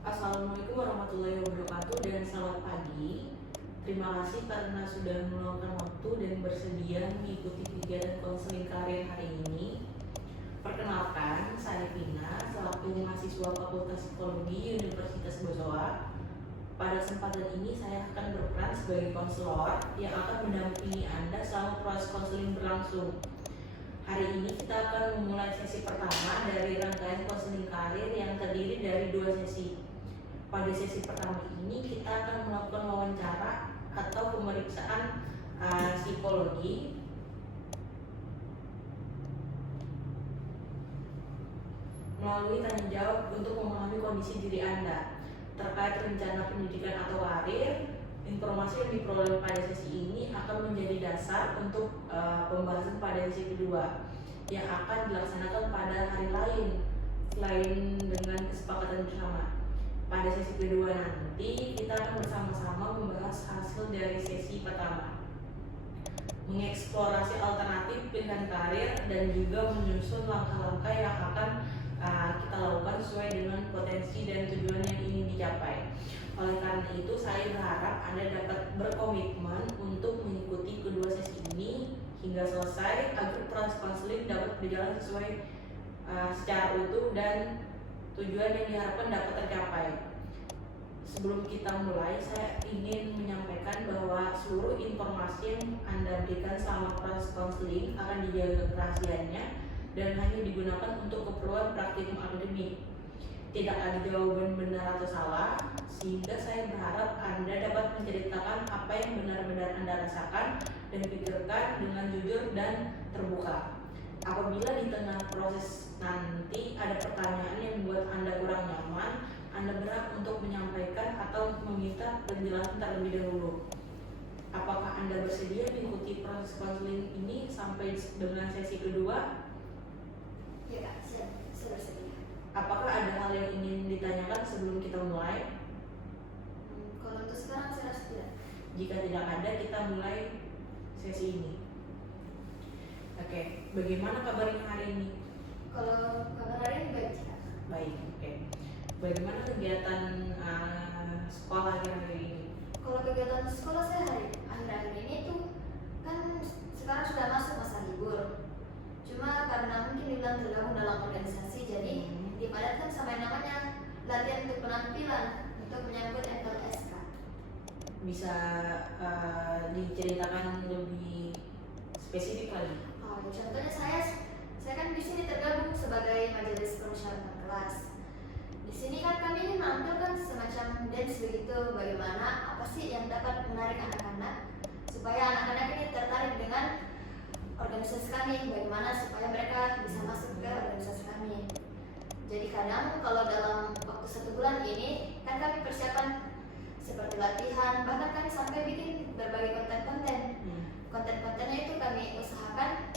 Assalamualaikum warahmatullahi wabarakatuh dan selamat pagi. Terima kasih karena sudah meluangkan waktu dan bersedia mengikuti kegiatan konseling karir hari ini. Perkenalkan, saya Vina, selaku mahasiswa Fakultas Psikologi Universitas Bosowa. Pada kesempatan ini saya akan berperan sebagai konselor yang akan mendampingi Anda selama proses konseling berlangsung. Hari ini kita akan memulai sesi pertama dari rangkaian konseling karir yang terdiri dari 2 sesi. Pada sesi pertama ini kita akan melakukan wawancara atau pemeriksaan psikologi melalui tanya jawab untuk memahami kondisi diri Anda terkait rencana pendidikan atau karir. Informasi yang diperoleh pada sesi ini akan menjadi dasar untuk pembahasan pada sesi kedua yang akan dilaksanakan pada hari lain selain dengan kesepakatan bersama. Pada sesi kedua nanti kita akan bersama-sama membahas hasil dari sesi pertama, mengeksplorasi alternatif pilihan karir dan juga menyusun langkah-langkah yang akan kita lakukan sesuai dengan potensi dan tujuan yang ingin dicapai. Oleh karena itu saya berharap Anda dapat berkomitmen untuk mengikuti kedua sesi ini hingga selesai agar proses konseling dapat berjalan sesuai secara utuh dan tujuan yang diharapkan dapat tercapai. Sebelum kita mulai, saya ingin menyampaikan bahwa seluruh informasi yang Anda berikan selama proses konseling akan dijaga kerahasiaannya dan hanya digunakan untuk keperluan praktikum akademik. Tidak ada jawaban benar atau salah, sehingga saya berharap Anda dapat menceritakan apa yang benar-benar Anda rasakan dan pikirkan dengan jujur dan terbuka. Apabila di tengah proses nanti ada pertanyaan yang membuat Anda kurang nyaman, Anda berhak untuk menyampaikan atau meminta penjelasan terlebih dahulu. Apakah Anda bersedia mengikuti proses konseling ini sampai dengan sesi kedua? Ya Kak, saya bersedia. Apakah ada hal yang ingin ditanyakan sebelum kita mulai? Kalau untuk sekarang saya rasa tidak. Jika tidak ada, kita mulai sesi ini. Oke, bagaimana kabarnya hari ini? Kalau kabar hari ini baik Kak. Baik, oke. Bagaimana kegiatan sekolah akhir-akhir ini? Kalau kegiatan sekolah saya akhir-akhir ini tuh kan sekarang sudah masuk masa libur. Cuma karena mungkin dibilang tergabung dalam organisasi, jadi dipadatkan sama yang namanya latihan untuk penampilan untuk menyambut FLSK. Bisa diceritakan lebih spesifik lagi? Contohnya saya kan di sini tergabung sebagai majelis permusyawaratan kelas. Di sini kan kami menampilkan semacam dance begitu, bagaimana apa sih yang dapat menarik anak-anak supaya anak-anak ini tertarik dengan organisasi kami, bagaimana supaya mereka bisa masuk ke organisasi kami. Jadi kadang kalau dalam waktu 1 bulan ini kan kami persiapan seperti latihan, bahkan kami sampai bikin berbagai konten-konten. Konten-kontennya itu kami usahakan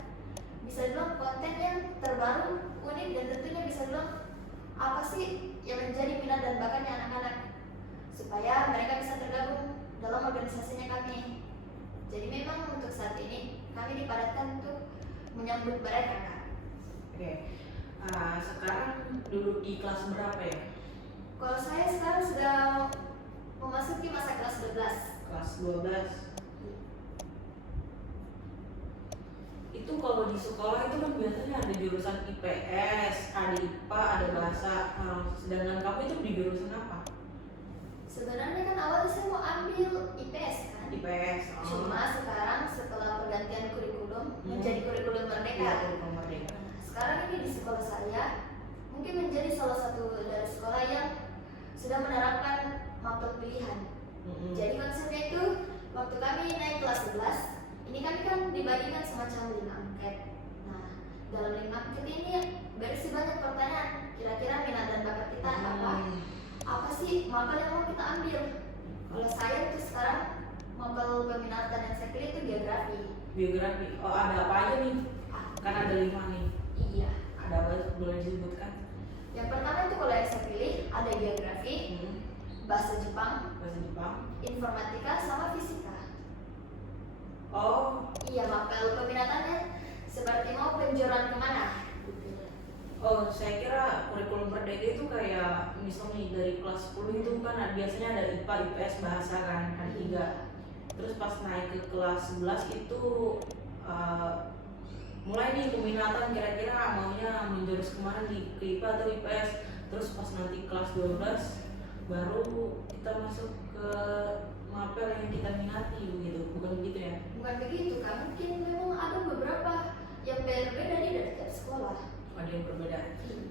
bisa dibilang konten yang terbaru, unik, dan tentunya bisa dibilang apa sih yang menjadi minat dan bakatnya anak-anak supaya mereka bisa tergabung dalam organisasinya kami. Jadi memang untuk saat ini kami dipadatkan untuk menyambut mereka Kak. Oke, sekarang duduk di kelas berapa ya? Kalau saya sekarang sudah memasuki masa kelas 12. Kelas 12. Itu kalau di sekolah itu kan biasanya ada jurusan IPS, ada IPA, ada bahasa. Sedangkan kamu itu di jurusan apa? Sebenarnya kan awalnya saya mau ambil IPS kan. IPS. Cuma sekarang setelah pergantian kurikulum menjadi kurikulum merdeka. Iya, kurikulum merdeka. Sekarang ini di sekolah saya mungkin menjadi salah satu dari sekolah yang sudah menerapkan mapel pilihan. Jadi konsepnya itu waktu kami naik kelas 11, ini kami kan dibagikan semacam 5 angket. Nah, dalam 5 angket ini berisi banyak pertanyaan. Kira-kira minat dan bakat kita apa? Apa sih mapel yang mau kita ambil? Kalau saya itu sekarang mapel peminatan yang saya pilih itu geografi. Biografi. Oh, ada apa aja nih? Kan ada 5 nih. Iya. Ada apa? Boleh disebutkan? Yang pertama itu kalau yang saya pilih ada geografi, bahasa Jepang, informatika, sama fisika. Oh, Iya, mapel peminatannya seperti mau penjuruan kemana? Oh, saya kira kurikulum Merdeka itu kayak misalnya nih, dari kelas 10 itu kan biasanya ada IPA, IPS, bahasa kan, ada 3. Terus pas naik ke kelas 11 itu mulai nih peminatan kira-kira maunya menjurus kemana nih, ke IPA atau IPS. Terus pas nanti kelas 12 baru kita masuk ke mapel yang kita minati begitu, bukan begitu ya? Bukan begitu kan, mungkin memang ada beberapa yang berbeda nih dari tiap sekolah. Ada yang berbeda.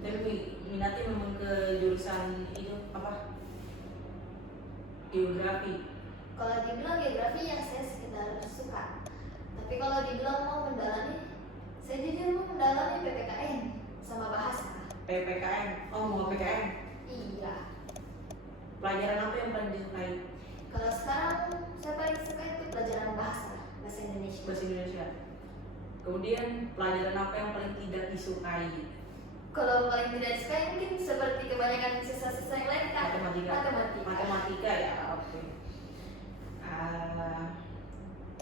Tapi minatnya memang ke jurusan itu apa? Geografi. Kalau dibilang geografi yang saya sekitar suka, tapi kalau dibilang mau mendalami, saya jujur mau mendalami PPKN sama bahasa. PPKN. Oh, mau PPKN. Iya. Pelajaran apa yang paling disukai? Kalau sekarang saya paling suka itu pelajaran bahasa Indonesia. Bahasa Indonesia. Kemudian pelajaran apa yang paling tidak disukai? Kalau paling tidak disukai mungkin seperti kebanyakan siswa-siswa yang lain kan, Matematika ya. Oke.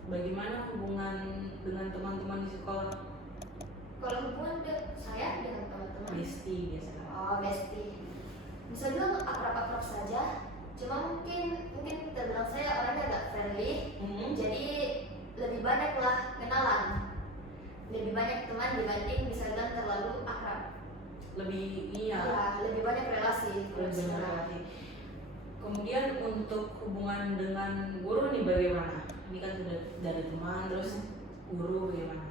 Bagaimana hubungan dengan teman-teman di sekolah? Kalau hubungan saya dengan teman-teman, Bestie biasanya. oh bestie, bisa bilang akrab-akrab saja. Cuma mungkin terbilang saya orangnya agak friendly, jadi lebih banyak lah kenalan, lebih banyak teman dibanding bisa bilang terlalu akrab. Lebih Ya, lebih banyak relasi. Kemudian untuk hubungan dengan guru nih bagaimana? Ini kan sudah dari teman, terus guru bagaimana?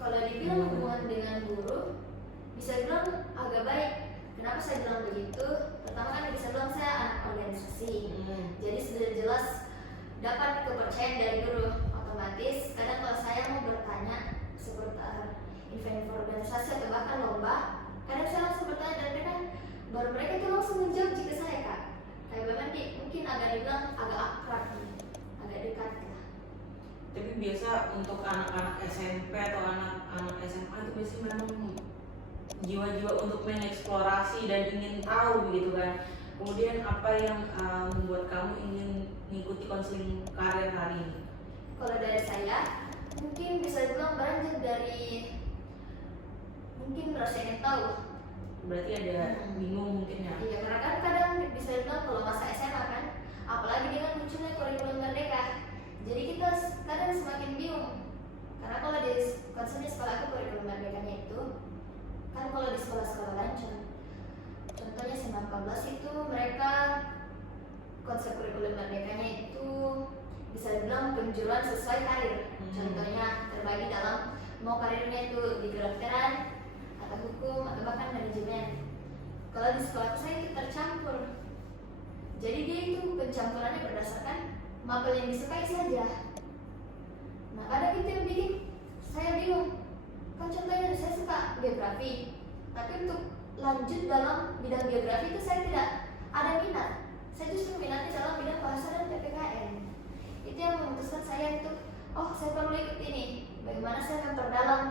Kalau dibilang hubungan dengan guru, bisa bilang agak baik. Kenapa saya bilang begitu? Pertama kan bisa bilang saya anak organisasi, jadi sudah jelas dapat kepercayaan dari guru. Otomatis kadang kalau saya mau bertanya seputar event organisasi atau bahkan lomba, kadang saya langsung bertanya dan mereka baru mereka itu langsung menjawab jika saya kak. Kayak memang mungkin agak dibilang agak akrab, agak dekat lah. Tapi biasa untuk anak-anak SMP atau anak-anak SMA itu biasanya memang jiwa-jiwa untuk mengeksplorasi dan ingin tahu gitu kan. Kemudian apa yang membuat kamu ingin mengikuti konseling karir hari ini? Kalau dari saya, mungkin bisa dibilang beranjak dari mungkin rasa ingin tahu. Berarti ada bingung mungkin ya? Iya, karena kan kadang bisa dibilang kalau masa SMA kan, apalagi dengan munculnya kurikulum Merdeka, jadi kita kadang semakin bingung. Karena kalau di konselnya sekolah aku kurikulum Merdekanya itu kan kalau di sekolah-sekolah lain contohnya 19 itu mereka konsep kurikulum Merdekanya itu bisa dibilang penjuruan sesuai karir. Contohnya terbagi dalam mau karirnya itu di kedokteran atau hukum atau bahkan manajemen. Kalau di sekolah saya itu tercampur, jadi dia itu pencampurannya berdasarkan mapel yang disukai saja. Nah kadang itu yang bikin saya bingung. Kan contohnya saya suka geografi, tapi untuk lanjut dalam bidang geografi itu saya tidak ada minat. Saya justru minatnya dalam bidang bahasa dan PPKN. Itu yang memutuskan saya untuk saya perlu ikut ini. Bagaimana saya memperdalam,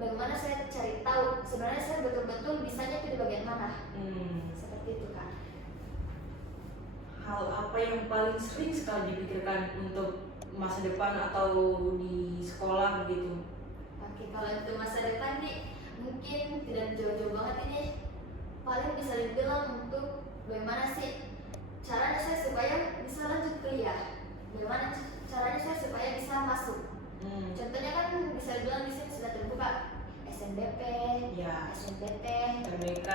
bagaimana saya cari tahu sebenarnya saya betul-betul bisanya itu di bagian mana. Seperti itu kan. Hal apa yang paling sering sekali dipikirkan untuk masa depan atau di sekolah begitu? Oke, kalau untuk masa depan nih mungkin tidak jauh-jauh banget ini. Paling bisa dibilang untuk bagaimana sih caranya saya supaya bisa lanjut kuliah. Bagaimana caranya saya supaya bisa masuk. Contohnya kan bisa dibilang di sini sudah terbuka SNBP, ya, SNBT, TBK,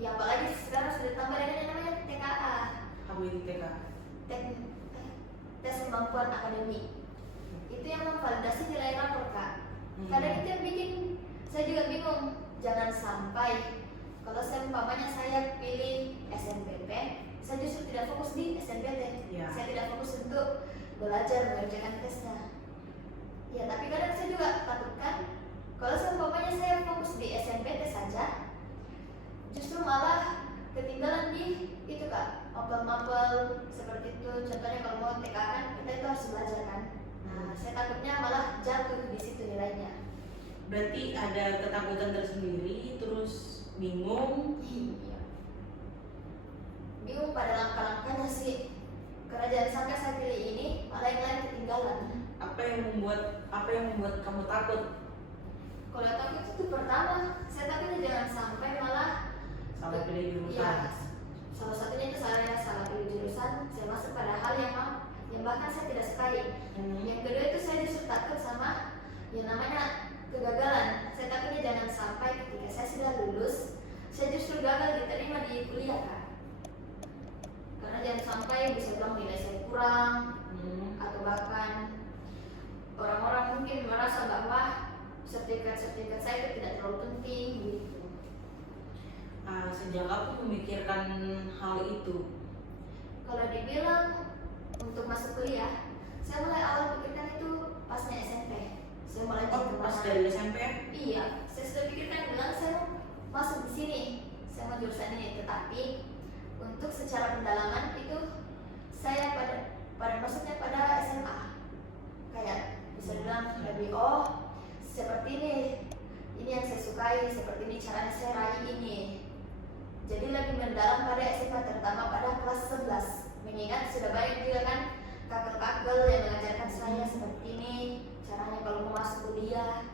ya apalagi sekarang sudah tambah dengan yang namanya TKA, HBTK, tes kemampuan akademik. Itu yang memvalidasi nilai rapor kak. Kadang itu yang bikin saya juga bingung. Jangan sampai kalau saya umpamanya saya pilih SNBP, saya justru tidak fokus di SNBT. Saya tidak fokus untuk belajar mengerjakan tesnya. Ya tapi kadang saya juga takutkan kalau seumpamanya saya fokus di SNBT saja, justru malah ketinggalan di itu kak, mapel-mapel seperti itu. Contohnya kalau mau TK kan kita itu harus belajar kan. Nah saya takutnya malah jatuh di situ nilainya. Berarti ada ketakutan tersendiri, terus bingung. Iya. Bingung pada langkah-langkahnya sih. Karena jangan sampai saya pilih ini malah yang lain ketinggalan. Apa yang membuat kamu takut? Kalau takut itu pertama, saya takutnya jangan pilih jurusan. Iya, salah satunya itu saya salah pilih jurusan. Saya masuk pada hal yang bahkan saya tidak sukai. Yang kedua itu saya justru takut sama yang namanya kegagalan. Saya takutnya jangan sampai ketika saya sudah lulus, saya justru gagal diterima di kuliah kan. Karena jangan sampai bisa bilang nilai saya kurang, atau bahkan orang-orang mungkin merasa bahwa sertifikat saya itu tidak terlalu penting gitu. Sejak kapan memikirkan hal itu? Kalau dibilang untuk masuk kuliah, saya mulai awal pikirkan itu pasnya SMP. Saya mulai Pas dari SMP? Iya, saya sudah pikirkan bilang saya mau masuk di sini, saya mau jurusan ini. Tetapi untuk secara pendalaman itu saya pada masuknya pada SMA. Kayak bisa bilang lebih seperti ini yang saya sukai, seperti ini caranya saya raih ini. Jadi lebih mendalam pada SMA, terutama pada kelas 11. Mengingat sudah banyak juga kan kakak-kakak yang mengajarkan saya seperti ini caranya kalau mau masuk kuliah.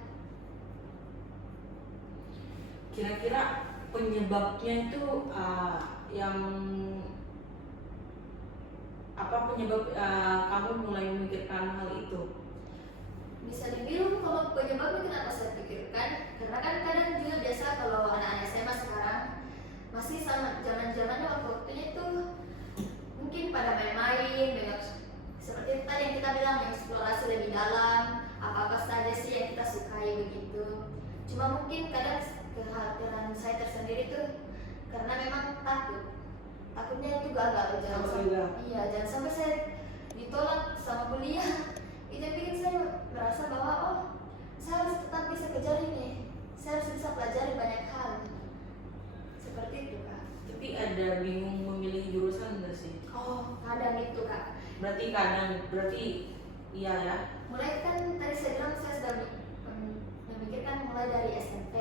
Kira-kira penyebabnya itu yang apa penyebab kamu mulai memikirkan hal itu? Bisa dibilang kalau penyebabnya kenapa saya pikirkan, karena kan kadang juga biasa kalau anak-anak SMA sekarang masih sama zaman-zamannya waktu-waktunya itu mungkin pada main-main dengan seperti itu tadi yang kita bilang, mengeksplorasi lebih dalam apa-apa saja sih yang kita sukai begitu. Cuma mungkin kadang kekhawatiran saya tersendiri tuh karena memang takutnya itu gagal, jangan sampai saya ditolak sama kuliah. Itu yang bikin saya merasa bahwa saya harus tetap bisa kejar ini, saya harus bisa pelajari banyak hal. Seperti itu Kak. Tapi ada bingung memilih jurusan nggak sih? Kadang itu Kak. Berarti iya ya. Mulai kan tadi saya bilang saya sudah memikirkan mulai dari SMP.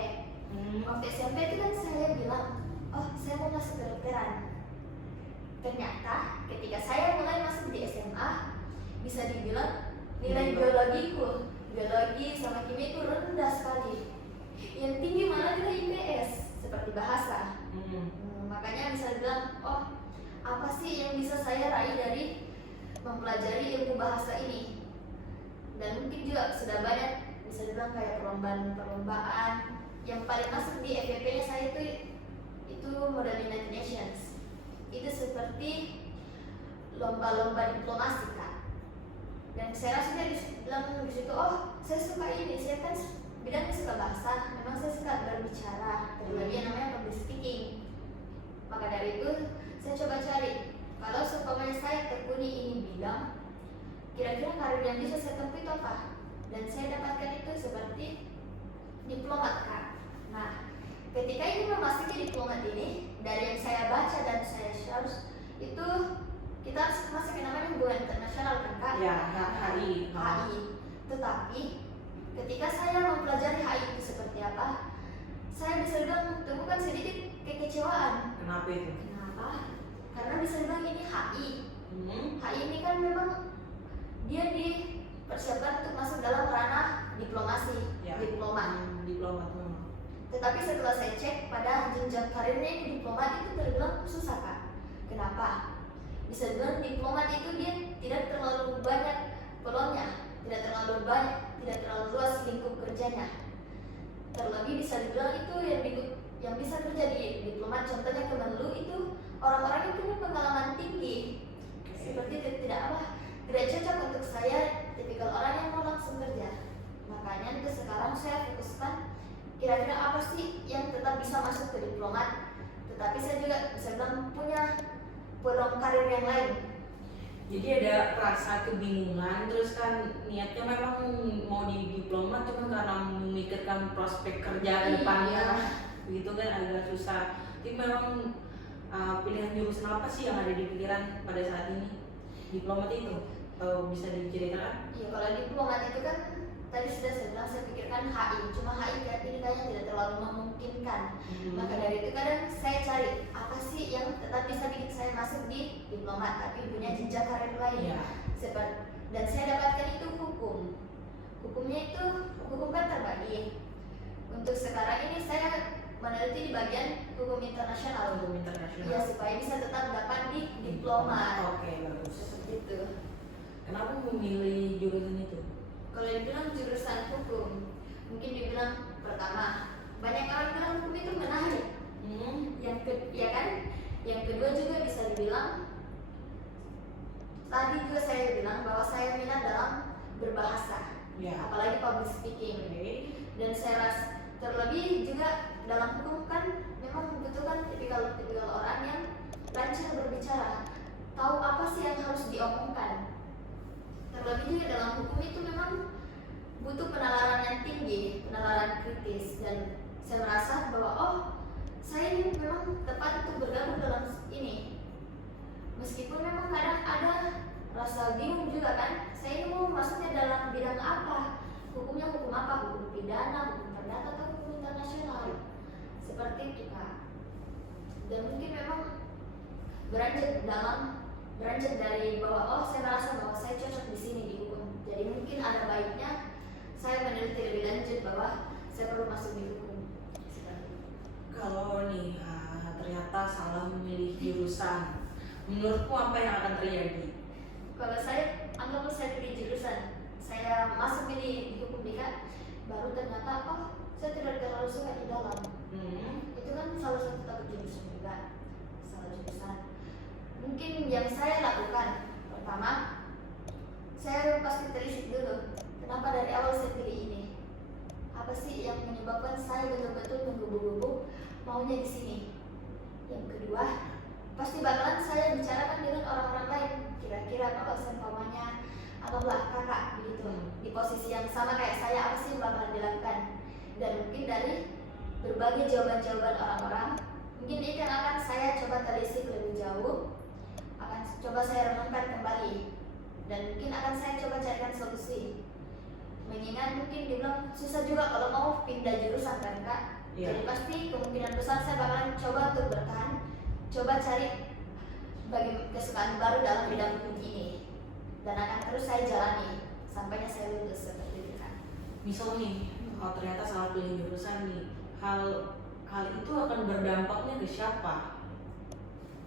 Waktu SMP itu kan saya bilang, saya mau masuk kedokteran. Ternyata ketika saya mulai masuk di SMA, bisa dibilang nilai biologi sama kimia itu rendah sekali. Yang tinggi malah nilai IPS seperti bahasa. Makanya bisa dibilang, apa sih yang bisa saya raih dari mempelajari ilmu bahasa ini? Dan mungkin juga sudah banyak bisa dibilang kayak perlombaan yang paling masuk di FYP-nya saya itu Model United Nations. Itu seperti lomba-lomba diplomasi Kak. Dan saya rasanya bilang di situ, saya suka ini, saya kan bidangnya suka bahasa, memang saya suka berbicara, terlebih yang namanya public speaking. Maka dari itu saya coba cari, kalau seumpamanya saya tekuni ini bidang, kira-kira karir yang bisa saya tempuh itu apa? Dan saya dapatkan itu seperti diplomat Kak. Nah, ketika ini memasuki diplomat ini, dari yang saya baca dan saya harus itu kita harus masuk yang namanya hubungan internasional kan Kak? Ya, HI. Tetapi ketika saya mempelajari HI itu seperti apa, saya bisa bilang temukan sedikit kekecewaan. Kenapa itu? Karena bisa bilang ini HI. HI ini kan memang dia dipersiapkan untuk masuk dalam ranah diplomasi, diplomat. Tetapi setelah saya cek pada jenjang karirnya itu diplomat itu terbilang susah Kak. Kenapa? Bisa dibilang diplomat itu dia tidak terlalu banyak peluangnya, tidak terlalu luas lingkup kerjanya. Terlebih bisa dibilang itu yang bisa kerja di diplomat, contohnya Kemenlu itu orang-orang yang punya pengalaman tinggi. Seperti itu tidak cocok untuk saya, tipikal orang yang mau langsung kerja. Makanya itu sekarang saya fokuskan kira-kira apa sih yang tetap bisa masuk ke diplomat, tetapi saya juga bisa bilang punya peluang karir yang lain. Jadi ada rasa kebingungan, terus kan niatnya memang mau di diplomat cuma karena memikirkan prospek kerja ke depannya, begitu kan agak susah. Jadi memang pilihan jurusan apa sih yang ada di pikiran pada saat ini? Diplomat itu, atau bisa diceritakan? Iya, kalau diplomat itu kan tadi sudah saya bilang saya pikirkan HI, cuma HI ini kayaknya tidak terlalu memungkinkan. Maka dari itu kadang saya cari apa sih yang tetap bisa bikin saya masuk di diplomat tapi punya jenjang karir lain. Dan saya dapatkan itu hukum. Hukumnya itu hukum kan terbagi. Untuk sekarang ini saya meneliti di bagian hukum internasional. Hukum internasional. Ya, supaya bisa tetap dapat di diploma. Oke, bagus. Seperti itu. Kenapa memilih jurusan itu? Kalau dibilang jurusan hukum, mungkin dibilang pertama, banyak orang bilang hukum itu menarik. Ya kan? Yang kedua juga bisa dibilang, tadi juga saya bilang bahwa saya minat dalam berbahasa, apalagi public speaking. Dan saya rasa terlebih juga dalam hukum kan memang membutuhkan tipikal orang yang lancar berbicara, tahu apa sih yang harus diomongkan. Terlebih juga dalam hukum itu memang butuh penalaran yang tinggi, penalaran kritis, dan saya merasa bahwa saya ini memang tepat untuk bergabung dalam ini. Meskipun memang kadang ada rasa bingung juga kan, saya ini mau masuknya dalam bidang apa, hukumnya hukum apa, hukum pidana, hukum perdata, atau hukum internasional, seperti itu Kak. Dan mungkin memang beranjak dari bahwa saya merasa bahwa saya cocok di sini di hukum, jadi mungkin ada baiknya saya meneliti lebih lanjut bahwa saya perlu masuk di hukum. Kalau nih ternyata salah memilih jurusan, menurutku apa yang akan terjadi? Kalau saya anggaplah saya pilih jurusan, saya masuk di hukum DIKA, baru ternyata saya tidak terlalu suka di dalam. Itu kan salah satu takut jurusan juga, salah jurusan. Mungkin yang saya lakukan pertama, saya pasti telisik dulu kenapa dari awal saya pilih ini, apa sih yang menyebabkan saya betul-betul menggebu-gebu maunya di sini. Yang kedua, pasti bakalan saya bicarakan dengan orang-orang lain, kira-kira kalau seumpamanya anggaplah kakak begitu di posisi yang sama kayak saya, apa sih yang bakalan dilakukan. Dan mungkin dari berbagai jawaban-jawaban orang-orang, mungkin itu yang akan saya coba telisik lebih jauh, akan coba saya renungkan kembali, dan mungkin akan saya coba carikan solusi. Mengingat mungkin dibilang susah juga kalau mau pindah jurusan kan Kak. Jadi pasti kemungkinan besar saya bakalan coba untuk bertahan, coba cari bagi kesukaan baru dalam bidang hukum ini, dan akan terus saya jalani sampainya saya lulus, seperti itu kan. Misal nih, kalau ternyata salah pilih jurusan nih, hal itu akan berdampaknya ke siapa?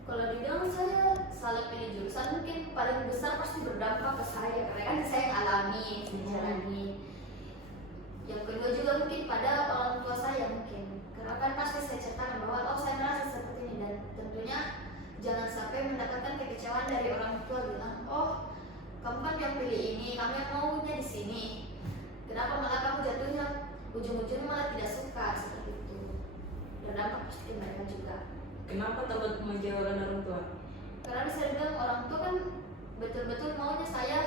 Kalau dibilang saya salah pilih jurusan, mungkin paling besar pasti berdampak ke saya, karena kan saya yang alami, menjalani. Yang kedua juga mungkin pada orang tua saya mungkin, karena kan pasti saya ceritakan bahwa saya merasa seperti ini, dan tentunya jangan sampai mendapatkan kekecewaan dari orang tua bilang, kamu kan yang pilih ini, kamu yang maunya di sini, kenapa malah kamu jatuhnya ujung-ujungnya malah tidak suka, seperti itu. Berdampak pasti mereka juga. Kenapa takut mengecewakan orang tua? Karena bisa dibilang orang tua kan betul-betul maunya saya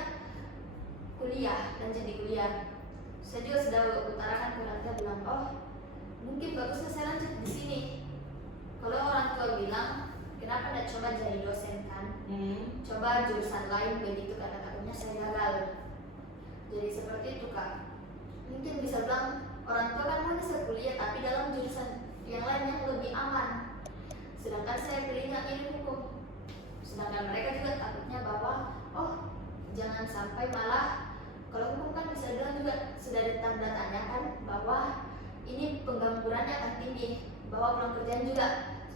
kuliah dan jadi kuliah. Saya juga sudah utarakan ke orang tua bilang, mungkin bagusnya saya lanjut di sini. Kalau orang tua bilang, kenapa tidak coba jadi dosen kan? Coba jurusan lain begitu, karena takutnya saya gagal. Jadi seperti itu Kak. Mungkin bisa bilang orang tua kan maunya saya kuliah tapi dalam jurusan yang lain yang lebih aman. Sedangkan saya pilihnya ilmu hukum. Sedangkan mereka juga takutnya bahwa jangan sampai malah, kalau hukum kan bisa bilang juga sudah ditanda tanyakan bahwa ini penganggurannya akan tinggi, bahwa peluang kerjaan juga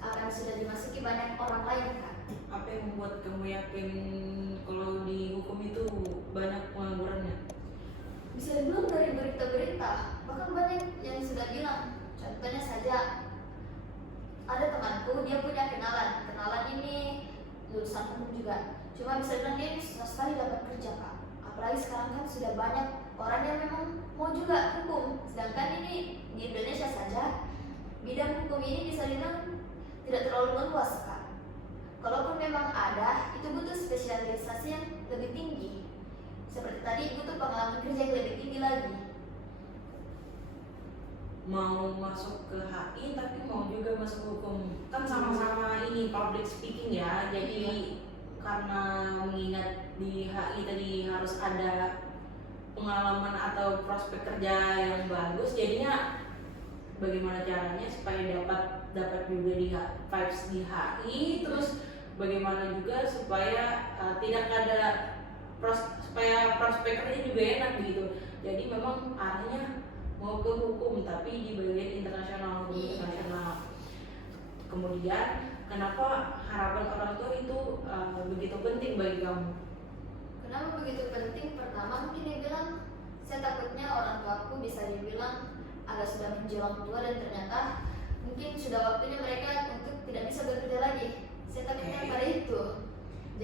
akan sudah dimasuki banyak orang lain kan. Apa yang membuat kamu yakin kalau di hukum itu banyak penganggurannya? Bisa dibilang dari berita-berita, bahkan banyak yang sudah bilang. Contohnya saja, ada temanku, dia punya kenalan ini lulusan hukum juga, cuma bisa bilang dia susah sekali dapat kerja Kak. Apalagi sekarang kan sudah banyak orang yang memang mau juga hukum, sedangkan ini di Indonesia saja bidang hukum ini bisa dibilang tidak terlalu luas Kak. Kalaupun memang ada, itu butuh spesialisasi yang lebih tinggi. Seperti tadi, butuh pengalaman kerja yang lebih tinggi lagi. Mau masuk ke HI tapi mau juga masuk hukum, kan sama-sama ini public speaking ya. Jadi karena mengingat di HI tadi harus ada pengalaman atau prospek kerja yang bagus, jadinya bagaimana caranya supaya dapat juga di vibes di HI, terus bagaimana juga supaya tidak ada supaya prospek kerja juga enak gitu. Jadi memang arahnya mau ke hukum tapi di bagian internasional, hukum internasional. Kemudian kenapa harapan orang tua itu begitu penting bagi kamu? Kenapa begitu penting? Pertama mungkin dia bilang, saya takutnya orang tuaku bisa dibilang agak sudah menjelang tua dan ternyata mungkin sudah waktunya mereka untuk tidak bisa bekerja lagi. Saya takutnya pada itu.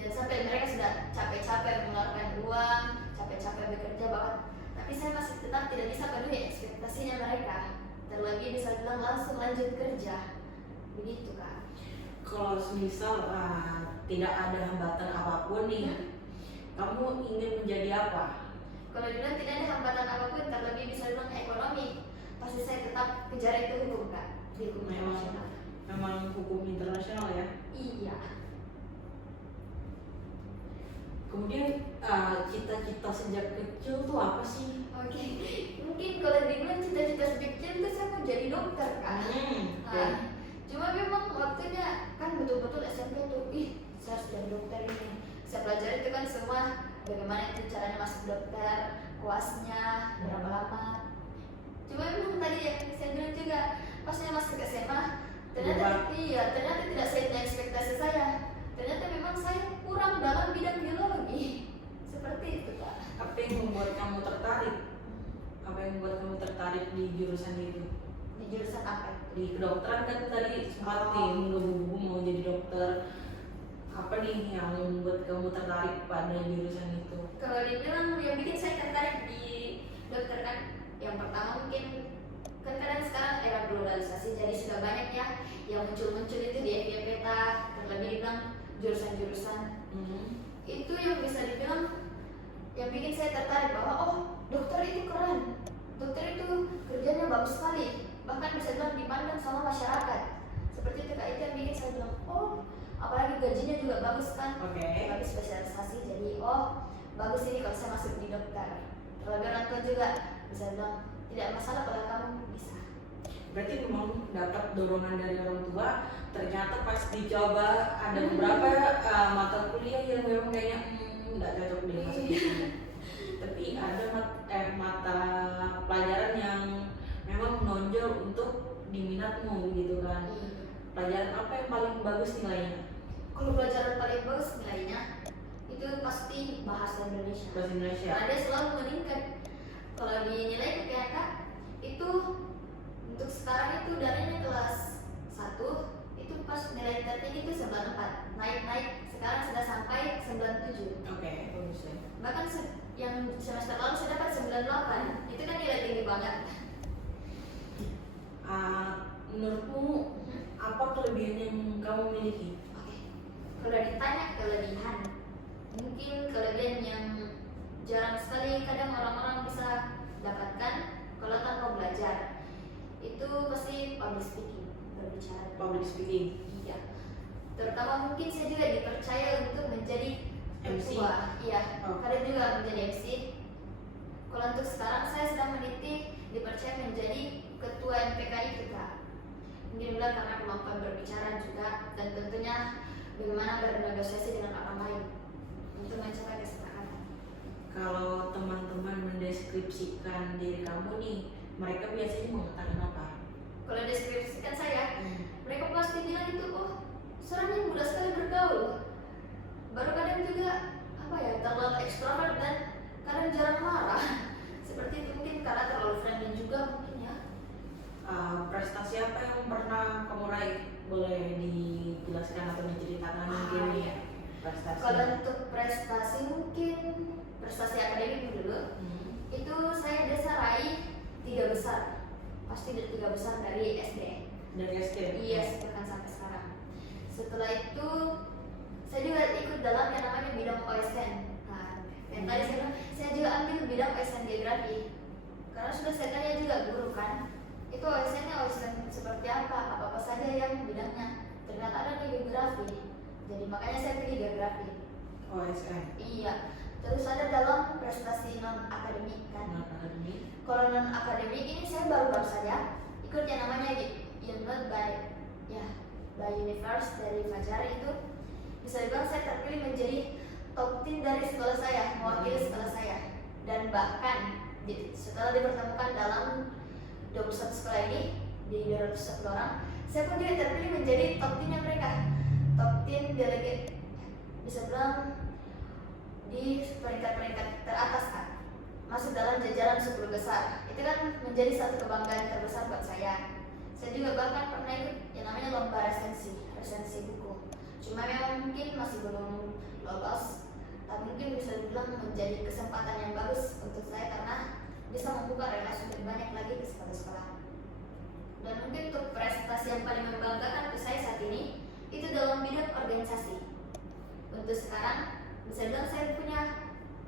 Jangan sampai mereka sudah capek-capek mengeluarkan uang, capek-capek bekerja bahkan, tapi saya masih tetap tidak bisa penuhi ekspektasinya mereka. Terlebih bisa bilang langsung lanjut kerja. Begitu Kak. Kalau semisal tidak ada hambatan apapun nih, kamu ingin menjadi apa? Kalau dibilang tidak ada hambatan apapun, terlebih bisa bilang ekonomi, pasti saya tetap kejar itu hukum Kak. Di hukum internasional. Memang hukum internasional ya? Iya. Kemudian cita-cita sejak kecil tuh apa sih? Oke, mungkin kalau dibilang cita-cita sejak kecil itu saya mau jadi dokter Kak. Cuma memang waktunya kan betul-betul SMP tuh, saya harus jadi dokter ini. Saya pelajari itu kan semua bagaimana itu caranya masuk dokter, kuasnya, berapa lama. Cuma memang tadi yang saya bilang juga, pas saya masuk ke SMA, ternyata tidak sesuai ekspektasi saya. Ternyata memang saya kurang dalam bidang biologi. Seperti itu Kak. Apa yang membuat kamu tertarik? Apa yang membuat kamu tertarik di jurusan itu? Di jurusan apa? Di kedokteran kan tadi sempat nih menggebu-gebu mau jadi dokter. Apa nih yang membuat kamu tertarik pada jurusan itu? Kalau dibilang yang bikin saya tertarik di dokter kan, yang pertama mungkin kan kadang sekarang era globalisasi, jadi sudah banyak ya yang muncul-muncul itu di FYP, terlebih dibilang jurusan-jurusan itu yang bisa dibilang yang bikin saya tertarik bahwa oh dokter itu keren, dokter itu kerjanya bagus sekali, bahkan bisa bilang dipandang sama masyarakat seperti itu Kak. Itu yang bikin saya bilang oh, apalagi gajinya juga bagus kan, bagus spesialisasi, jadi oh bagus ini kalau saya masuk di dokter. Terlebih orang tua juga bisa bilang tidak masalah kalau kamu bisa. Berarti memang dapat dorongan dari orang tua. Ternyata pas dicoba ada beberapa mata kuliah yang memang kayaknya nggak cocok deh masuk di sini. Tapi ada mata pelajaran yang memang menonjol untuk diminatmu gitu kan. Pelajaran apa yang paling bagus nilainya? Kalau pelajaran paling bagus nilainya itu pasti bahasa Indonesia. Bahasa Indonesia. Karena dia selalu meningkat. Kalau dinilai ke PHK itu untuk sekarang itu darinya kelas 1 itu pas nilai tertinggi itu 94, naik sekarang sudah sampai 97. Bagus ya. Bahkan yang semester lalu saya dapat 98, itu kan nilai tinggi banget. Menurutmu apa kelebihan yang kamu miliki? Kalau ditanya kelebihan, mungkin kelebihan yang jarang sekali kadang orang-orang bisa dapatkan kalau tanpa belajar, itu pasti public speaking, berbicara. Public speaking. Iya. Terutama mungkin saya juga dipercaya untuk menjadi MC. ketua. Iya. Kadang juga menjadi MC. Kalau untuk sekarang saya sedang meniti dipercaya menjadi ketua MPKI kita. Mungkin bilang karena kemampuan berbicara juga dan tentunya bagaimana bernegosiasi dengan orang lain untuk mencapai kesepakatan. Kalau teman-teman mendeskripsikan diri kamu nih, mereka biasanya mengatakan apa? Kalau deskripsikan saya, mereka pasti bilang itu seorang yang mudah sekali bergaul. Baru kadang juga terlalu ekstrovert dan kadang jarang marah. Seperti itu mungkin karena terlalu friendly juga mungkin ya. Prestasi apa yang pernah kamu raih? Boleh dijelaskan atau diceritakan mungkin nih prestasi? Kalau untuk prestasi mungkin prestasi akademik dulu, itu saya biasa raih 3 besar, pasti 3 besar dari SD. Dari SD? Iya, bahkan sampai sekarang. Setelah itu saya juga ikut dalam yang namanya bidang OSN. Nah, yang tadi saya juga ambil bidang OSN geografi, karena sudah saya tanya juga guru kan, itu OSN-nya OSN seperti apa saja yang bidangnya. Ternyata ada di geografi, jadi makanya saya pilih geografi. OSN? Iya. Terus ada dalam prestasi non akademik kan. Kalau non akademik ini saya baru saja ikut yang namanya Unlot by Universe dari Fajar. Itu bisa dibilang saya terpilih menjadi top tim dari sekolah saya, mewakili sekolah saya. Dan bahkan setelah dipertemukan dalam 21 sekolah ini, di 201 orang, saya pun juga terpilih menjadi top 10 mereka, top 10 delegate, bisa bilang di peringkat-peringkat teratas kan, masuk dalam jajaran 10 besar. Itu kan menjadi satu kebanggaan terbesar buat saya. Saya juga bahkan pernah ikut yang namanya lomba resensi buku. Cuma memang mungkin masih belum lolos, tapi mungkin bisa dibilang menjadi kesempatan yang bagus untuk saya karena bisa membuka relasi lebih banyak lagi ke sekolah-sekolah. Dan mungkin untuk prestasi yang paling membanggakan untuk saya saat ini itu dalam bidang organisasi. Untuk sekarang bisa bilang saya punya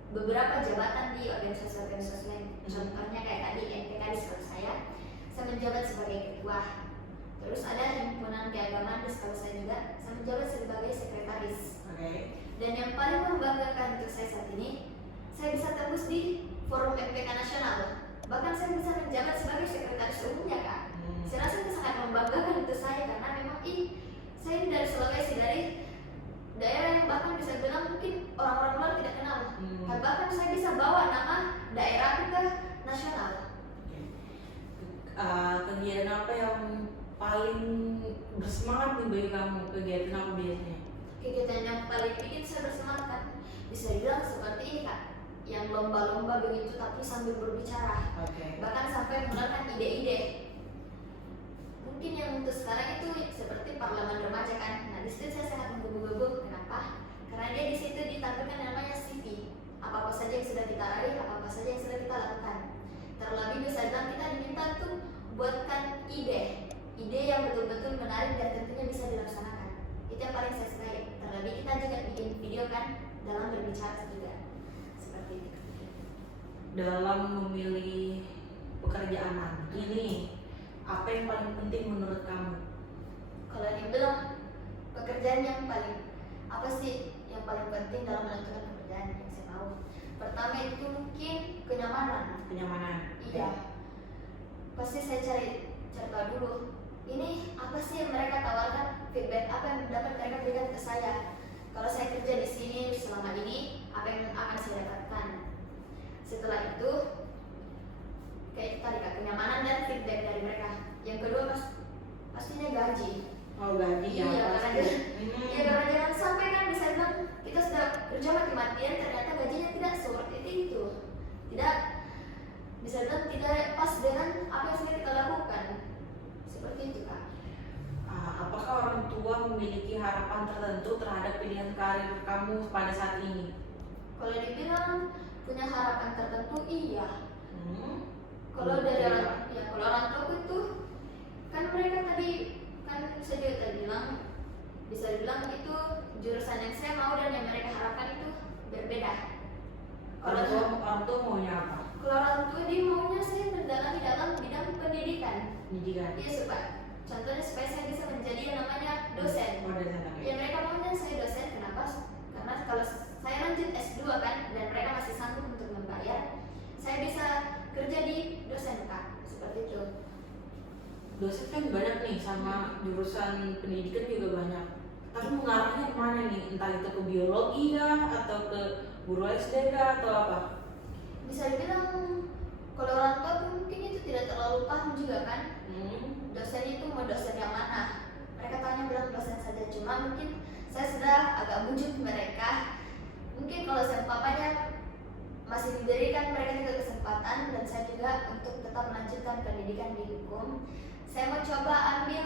beberapa jabatan di organisasi-organisasi lain. Contohnya kayak tadi NPK di sekolah saya menjabat sebagai ketua. Terus ada himpunan keagamaan di sekolah saya juga, saya menjabat sebagai sekretaris. Dan yang paling membanggakan untuk saya saat ini, saya bisa tembus di forum MPK nasional. Bahkan saya bisa menjabat sebagai sekretaris umumnya, Kak. Saya rasa itu sangat membanggakan untuk saya karena memang saya ini dari Sulawesi, dari daerah yang bahkan bisa bilang mungkin orang-orang luar tidak kenal. Bahkan saya bisa bawa nama daerah ke nasional. Kegiatan apa yang paling bersemangat nih bagi kamu? Kegiatan apa biasanya? Kegiatan yang paling bikin saya bersemangat kan bisa dibilang seperti ini, Kak, yang lomba-lomba begitu tapi sambil berbicara. Bahkan sampai mengeluarkan ide-ide. Mungkin yang untuk sekarang itu seperti parlamen remaja kan. Nah, di situ saya sangat menggebu-gebu. Kenapa? Karena dia di situ ditampilkan namanya CV. Apa-apa saja yang sudah kita raih, apa-apa saja yang sudah kita lakukan. Terlebih bisa bilang kita diminta tuh buatkan ide yang betul-betul menarik dan tentunya bisa dilaksanakan. Itu yang paling saya sukai. Terlebih kita juga bikin video kan dalam berbicara juga. Seperti itu. Dalam memilih pekerjaan nanti nih, apa yang paling penting menurut kamu? Kalau dibilang pekerjaan yang paling apa sih yang paling penting dalam menentukan pekerjaan yang saya mau? Pertama itu mungkin kenyamanan. Iya. Pasti saya cari tahu dulu. Ini apa sih yang mereka tawarkan, feedback apa yang dapat mereka berikan ke saya. Kalau saya kerja di sini selama ini, apa yang akan saya dapatkan? Setelah itu, kayak tadi Kak, kenyamanan dan feedback dari mereka. Yang kedua pastinya gaji. Gaji ya. Iya, karena jangan sampai kan bisa bilang kita sudah kerja mati-matian ternyata gajinya tidak seperti itu. Tidak bisa bilang tidak pas dengan apa yang sudah kita lakukan. Seperti itu, Kak. Apakah orang tua memiliki harapan tertentu terhadap pilihan karir kamu pada saat ini? Kalau dibilang punya harapan tertentu, iya. Kalau dari orang tua itu kan mereka tadi kan saya juga tadi bilang bisa dibilang itu jurusan yang saya mau dan yang mereka harapkan itu berbeda. Orang tua maunya apa? Kalau orang tua dia maunya saya mendalami dalam bidang pendidikan. Iya, contohnya supaya saya bisa menjadi yang namanya dosen. Ya mereka maunya saya dosen. Kenapa? Karena kalau saya lanjut S2 kan dan mereka masih sanggup untuk membayar, saya bisa kerja di dosen, Kak. Seperti itu. Dosen kan banyak nih, sama jurusan pendidikan juga banyak. Tapi mengarahnya kemana nih? Entah itu ke biologi kah, atau ke guru SD kah, atau apa? Bisa dibilang kalau orang tua mungkin itu tidak terlalu paham juga kan. Dosen itu mau dosen yang mana? Mereka tanya bilang dosen saja. Cuma mungkin saya sudah agak bujuk mereka. Mungkin kalau seumpamanya masih diberikan mereka juga kesempatan dan saya juga untuk tetap melanjutkan pendidikan di hukum, saya mau coba ambil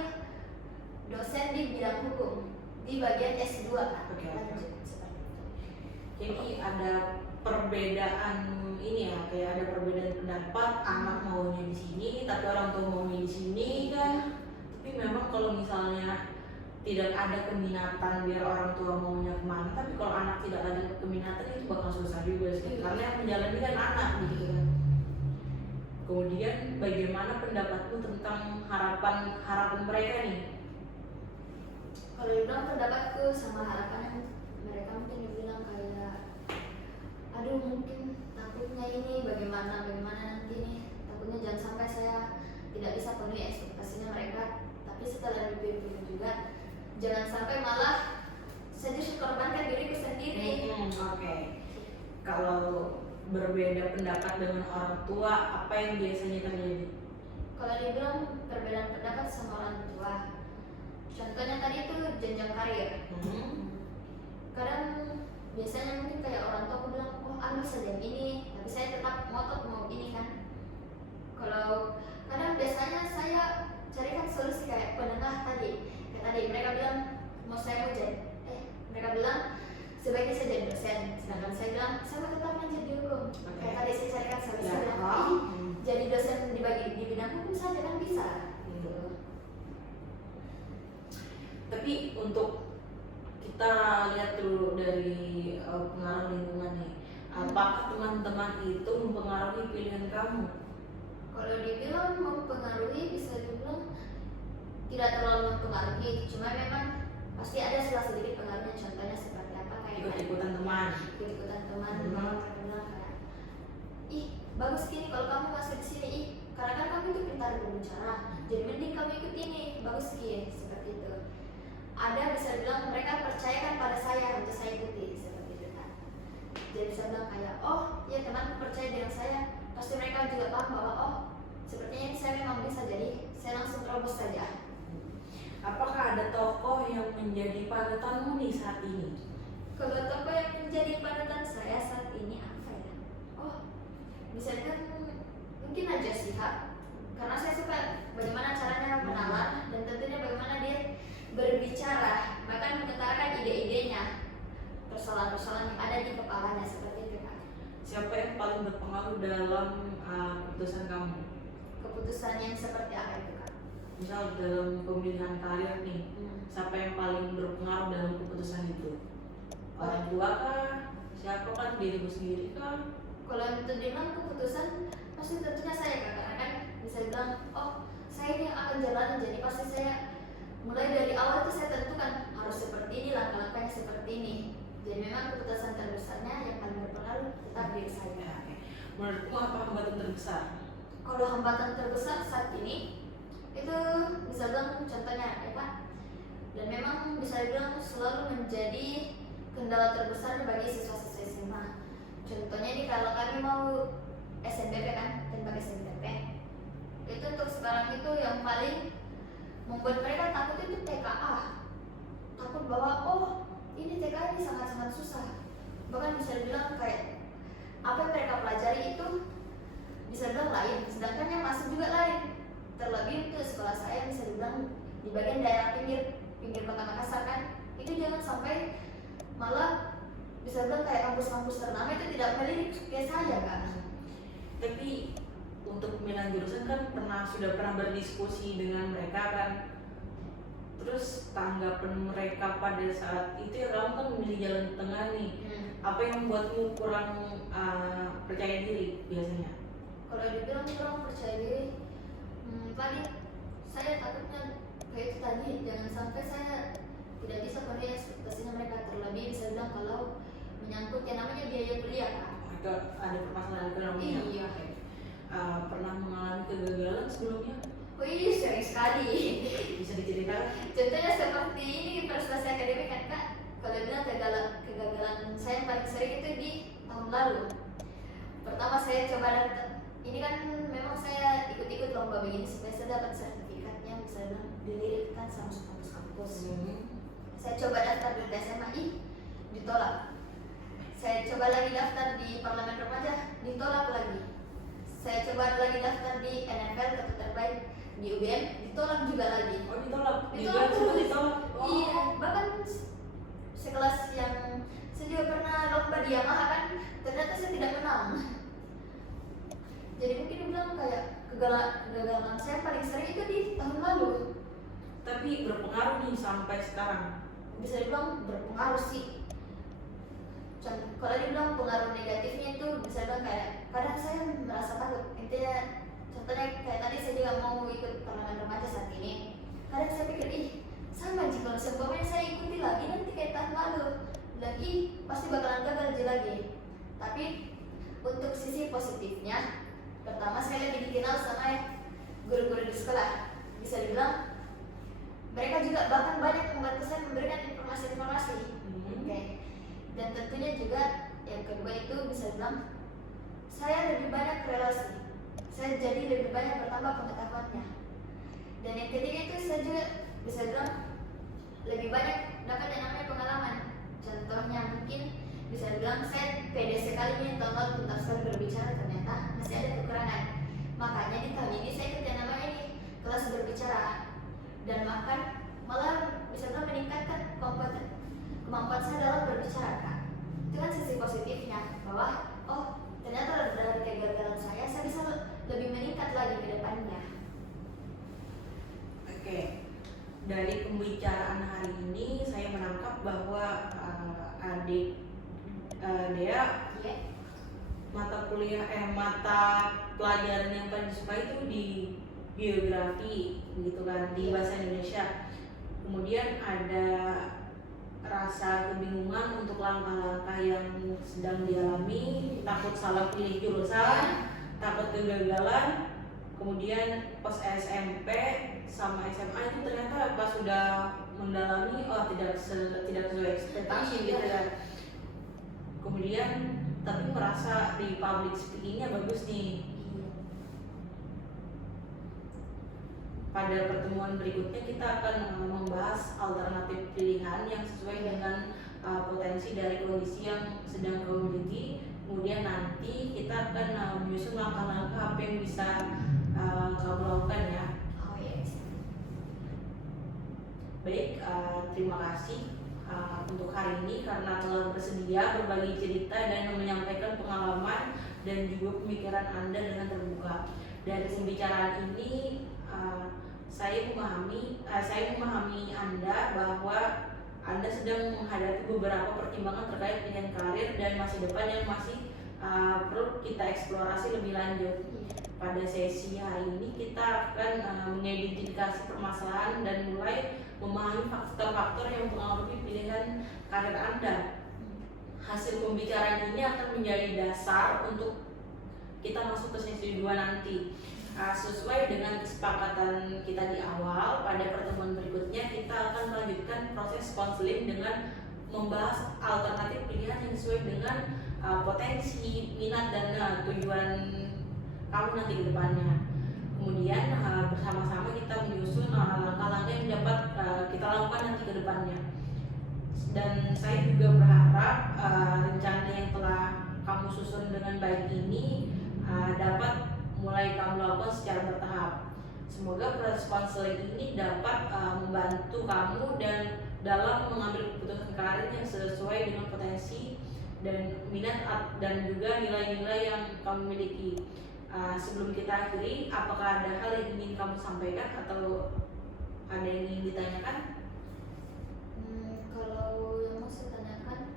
dosen di bidang hukum di bagian S2 kan. Lanjut seperti itu. Jadi ada perbedaan ini ya, kayak ada perbedaan pendapat, anak maunya di sini tapi orang tua maunya di sini kan. Tapi memang kalau misalnya tidak ada keminatan biar orang tua maunya kemana, tapi kalau anak tidak ada keminatan itu bakal susah juga sih, karena yang menjalani kan anak gitu kan. Kemudian bagaimana pendapatmu tentang harapan mereka nih? Kalau dibilang pendapatku sama harapannya, mereka mungkin dibilang kayak aduh mungkin takutnya ini bagaimana nanti nih, takutnya jangan sampai saya tidak bisa penuhi ekspektasinya mereka. Tapi setelah dipikir juga jangan sampai malah saya justru korbankan diriku sendiri. Kalau berbeda pendapat dengan orang tua, apa yang biasanya terjadi? Kalau kalau dibilang perbedaan pendapat sama orang tua, contohnya tadi itu jenjang karir. Kadang biasanya mungkin kayak orang tua aku bilang, oh ambil saja yang ini, tapi saya tetap ngotot mau ini kan. Kalau kadang biasanya saya carikan solusi kayak penengah tadi. Kayak tadi mereka bilang mau saya mau jadi, mereka bilang sebaiknya saya jadi dosen, sedangkan saya bilang saya mau tetap jadi hukum. Kayak tadi saya carikan solusi, bilang, jadi dosen di bidang hukum saja kan bisa. Gitu. Tapi untuk kita lihat dulu dari pengaruh lingkungan nih, apakah teman-teman itu mempengaruhi pilihan kamu? Kalau dibilang mempengaruhi, bisa dibilang tidak terlalu mempengaruhi, cuma memang pasti ada sedikit pengaruhnya. Contohnya seperti apa, kayak Ikut-ikutan teman. Ikut-ikutan teman, mereka bilang kayak, ih bagus gini kalau kamu masuk di sini, ih karena kan kamu itu pintar berbicara, jadi mending kamu ikut ini, bagus gini, seperti itu. Ada bisa bilang mereka percayakan pada saya untuk saya ikuti, seperti itu kan. Jadi bisa bilang kayak, oh ya temanku percaya dengan saya, pasti mereka juga paham bahwa oh sepertinya ini saya memang bisa, jadi saya langsung terobos saja. Apakah ada tokoh yang menjadi panutanmu nih saat ini? Kalau tokoh yang menjadi panutan saya saat ini apa ya? Oh, bisa kan mungkin Najwa Shihab, karena saya suka bagaimana caranya menalar dan tentunya bagaimana dia berbicara, bahkan mengutarakan ide-idenya, persoalan-persoalan yang ada di kepalanya, seperti itu kan. Siapa yang paling berpengaruh dalam keputusan kamu? Keputusan yang seperti apa itu kan? Misal dalam pemilihan karir nih, siapa yang paling berpengaruh dalam keputusan itu? Orang tua kah? Siapa kan dirimu sendiri kah? Kalau untuk dibilang keputusan, pasti tentunya saya kan, karena kan bisa bilang, oh saya ini yang akan jalan, jadi pasti saya mulai dari awal itu saya tentukan harus seperti ini, langkah-langkahnya seperti ini. Jadi memang keputusan terbesarnya yang paling berpengaruh tetap diri saya. Menurutmu apa hambatan terbesar? Kalau hambatan terbesar saat ini itu bisa bilang contohnya ya Pak, dan memang bisa dibilang selalu menjadi kendala terbesar bagi siswa-siswa SMA. Contohnya nih kalau kami mau SNBP kan, tembak SNBP, itu untuk sekarang itu yang paling membuat mereka takut itu TKA. Takut bahwa oh ini TKA ini sangat-sangat susah. Bahkan bisa dibilang kayak apa yang mereka pelajari itu bisa dibilang lain, sedangkan yang masuk juga lain. Terlebih untuk sekolah saya bisa dibilang di bagian daerah pinggir kota Makassar kan, itu jangan sampai malah bisa bilang kayak kampus-kampus ternama itu tidak melirik kayak saya kan. Tapi untuk pemilihan jurusan kan sudah pernah berdiskusi dengan mereka kan. Terus tanggapan mereka pada saat itu ya kamu kan memilih jalan tengah nih. Apa yang membuatmu kurang percaya diri biasanya? Kalau dibilang kurang percaya diri, tadi saya takutnya kayak itu tadi, jangan sampai saya tidak bisa penuhi ekspektasinya mereka. Terlebih bisa bilang kalau menyangkut yang namanya biaya kuliah kan. Ada permasalahan ekonomi. Iya. Pernah mengalami kegagalan sebelumnya? Wih, sering sekali. Bisa diceritakan? Contohnya seperti ini prestasi akademik kan Kak. Kalau bilang kegagalan saya yang paling sering itu di tahun lalu. Pertama saya coba daftar, ini kan memang saya ikut-ikut lomba begini supaya saya dapat sertifikatnya, bisa bilang dilirikkan sama kampus-kampus. Saya coba daftar di SMA, ditolak. Saya coba lagi daftar di Parlemen Remaja, ditolak lagi. Saya coba lagi daftar di NFL kota terbaik di UGM, ditolak juga lagi. Oh ditolak? Ditolak terus. Ditolak? Oh. Iya, bahkan sekelas yang saya juga pernah lomba di Yamaha kan, ternyata saya tidak menang. Jadi mungkin dibilang kayak kegagalan saya paling sering itu di tahun lalu. Tapi berpengaruh nih sampai sekarang? Bisa dibilang berpengaruh sih. Kalau dibilang pengaruh negatifnya itu bisa dibilang kayak kadang saya merasa takut. Intinya contohnya kayak tadi saya juga mau ikut Parlemen Remaja saat ini. Kadang saya pikir sama jika sebelumnya saya ikuti lagi nanti kayak tahun lalu lagi pasti bakalan gagal lagi. Tapi untuk sisi positifnya, pertama saya lebih dikenal sama guru-guru di sekolah. Bisa dibilang mereka juga bahkan banyak membantu saya memberikan informasi-informasi. Oke. Dan tentunya juga yang kedua itu bisa bilang saya lebih banyak relasi saya jadi lebih banyak bertambah pengetahuannya. Dan yang ketiga itu saya juga bisa bilang lebih banyak dapat yang namanya pengalaman. Contohnya mungkin bisa bilang saya pede sekali nih tahun tuntas sekali berbicara, ternyata masih ada kekurangan. Makanya di tahun ini saya ikut yang namanya ini kelas berbicara, dan bahkan malah bisa bilang meningkatkan kemampuan saya dalam berbicara, Kak. Itu kan sisi positifnya, bahwa oh ternyata dari kegagalan saya bisa lebih meningkat lagi ke depannya. Oke, dari pembicaraan hari ini saya menangkap bahwa adik Dea Iya. mata pelajaran yang paling disukai itu di geografi gitu kan, di bahasa Indonesia. Kemudian ada rasa kebingungan untuk langkah-langkah yang sedang dialami, takut salah pilih jurusan, takut kegagalan. Kemudian pas SMP sama SMA itu ternyata pas sudah mendalami tidak sesuai ekspektasi gitu kan. Kemudian tapi merasa di public speakingnya bagus nih. Pada pertemuan berikutnya kita akan membahas alternatif pilihan yang sesuai dengan potensi dari kondisi yang sedang kamu miliki. Kemudian nanti kita akan menyusun langkah-langkah apa yang bisa kamu lakukan ya. Oh yes. Baik, terima kasih untuk hari ini karena telah bersedia berbagi cerita dan menyampaikan pengalaman dan juga pemikiran Anda dengan terbuka. Dari pembicaraan ini saya memahami Anda bahwa Anda sedang menghadapi beberapa pertimbangan terkait dengan karir dan masa depan yang masih perlu kita eksplorasi lebih lanjut. Pada sesi hari ini kita akan mengidentifikasi permasalahan dan mulai memahami faktor-faktor yang mempengaruhi pilihan karir Anda. Hasil pembicaraan ini akan menjadi dasar untuk kita masuk ke sesi 2 nanti. Sesuai dengan kesepakatan kita di awal, pada pertemuan berikutnya kita akan melanjutkan proses konseling dengan membahas alternatif pilihan yang sesuai dengan potensi, minat, dan tujuan kamu nanti ke depannya. Kemudian bersama-sama kita menyusun langkah-langkah yang dapat kita lakukan nanti ke depannya. Dan saya juga berharap rencana yang telah kamu susun dengan baik ini dapat mulai kamu lakukan secara bertahap. Semoga proses konseling ini dapat membantu kamu dan dalam mengambil keputusan karir yang sesuai dengan potensi dan minat dan juga nilai-nilai yang kamu miliki. Sebelum kita akhiri, apakah ada hal yang ingin kamu sampaikan atau ada yang ingin ditanyakan? Kalau yang mau saya tanyakan,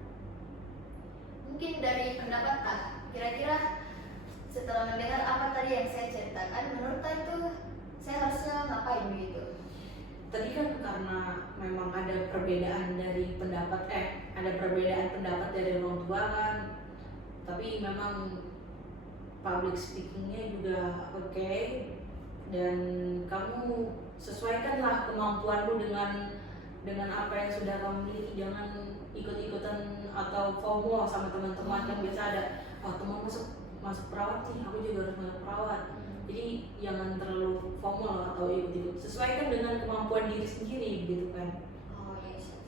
mungkin dari pendapat Kak, kira-kira setelah mendengar apa tadi yang saya ceritakan, menurut Kak itu saya harusnya ngapain begitu? Tadi kan karena memang ada perbedaan pendapat dari orang tua kan, tapi memang public speakingnya juga oke. Dan kamu sesuaikanlah kemampuanmu dengan apa yang sudah kamu miliki. Jangan ikut-ikutan atau FOMO sama teman-teman. Kan biasa ada teman masuk perawat nih, aku juga harus masuk perawat. Jadi jangan terlalu FOMO loh atau ikut-ikut. Sesuaikan dengan kemampuan diri sendiri gitu kan. Oh yes.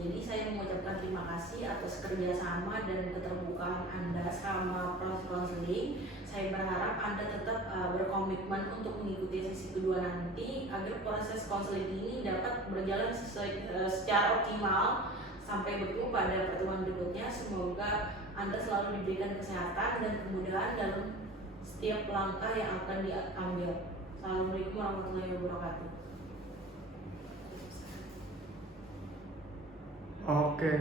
Jadi saya mengucapkan terima kasih atas kerjasama dan keterbukaan Anda selama proses konseling. Saya berharap Anda tetap berkomitmen untuk mengikuti sesi kedua nanti agar proses konseling ini dapat berjalan secara optimal. Sampai bertemu pada pertemuan berikutnya. Semoga Anda selalu diberikan kesehatan dan kemudahan dalam setiap langkah yang akan diambil. Assalamualaikum warahmatullahi wabarakatuh. Oke,